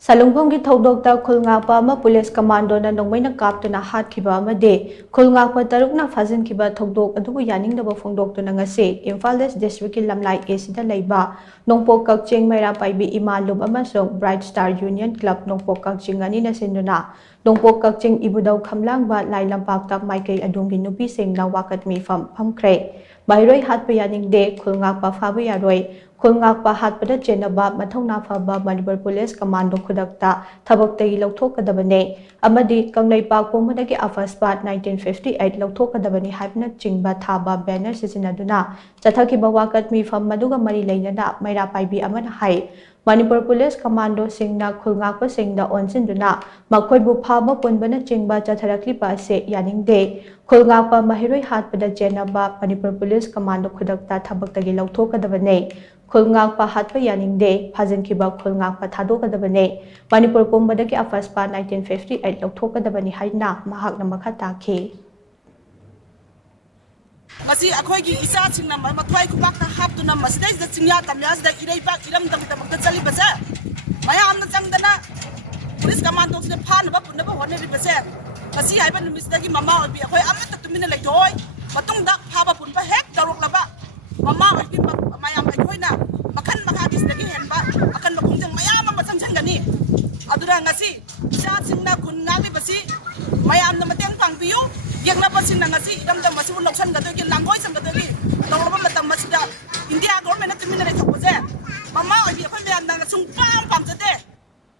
Salungphong ki thodokta khulngakpa ama police commando na nongmaina kaptuna hatkhiba amade khulngakpa tarukna phajinkhiba thodok adubu yaningdaba phongdoktuna ngasi Imphal East District ki lamlai A-sida leiba Nongpok Kakching Maira Paibi Imalum amasung Bright Star Union Club Nongpok Kakching ani na sinduna Nongpok Kakching Ibudau Khamlangba Lai Lampakta Maikai adunggi nupi singna wakat mifam phamkhre Mairoi hatpa yaningde khulngakpa phaba yaroi khulngakpa hatpada chenaba mathongna phaba Manipur Police Commando khudakta thabaktagi lauthokadabane amadi Kanglaipak Pongmadagi Afaspat 1958 lauthokadabani haibna chingba thaba banner sisinaduna chathakiba wakat mifam maduga mari leinana Maira Paibi amana hai Manipur Police Commando singna khulngakpa singda onsinduna makoibu phaba punbana chingba chatharaklipa se yaningde khulngakpa mahiroi hatpada chenaba Manipur Police Commando khudakta thabaktagi lauthokadabane khulngakpa hatpa yaningde phajinkhiba khulngakpa thadokadabane Manipur Pumbadagi Afaspa 1958 lauthokadabani haina mahakna makha takhi Masi akhoi gi isa chingna mathwai khubakta haptuna masdai da chingya tamyas da iraiba iram dam damakta chali basa mayam na changdana police commando se phan ba punna ba hone ri basa masi haiba numisdagi mama obi akhoi amata tumina leithoi matung da phaba pun ba hek darok laba mama obi mayam akhoi na makhan makha disdagi henba akan makhungjang mayam ma changchangani adura ngasi isa chingna khunna bi basi mayam na mateng pangpiu yengna pasina ngasi iram dam masi loksan ga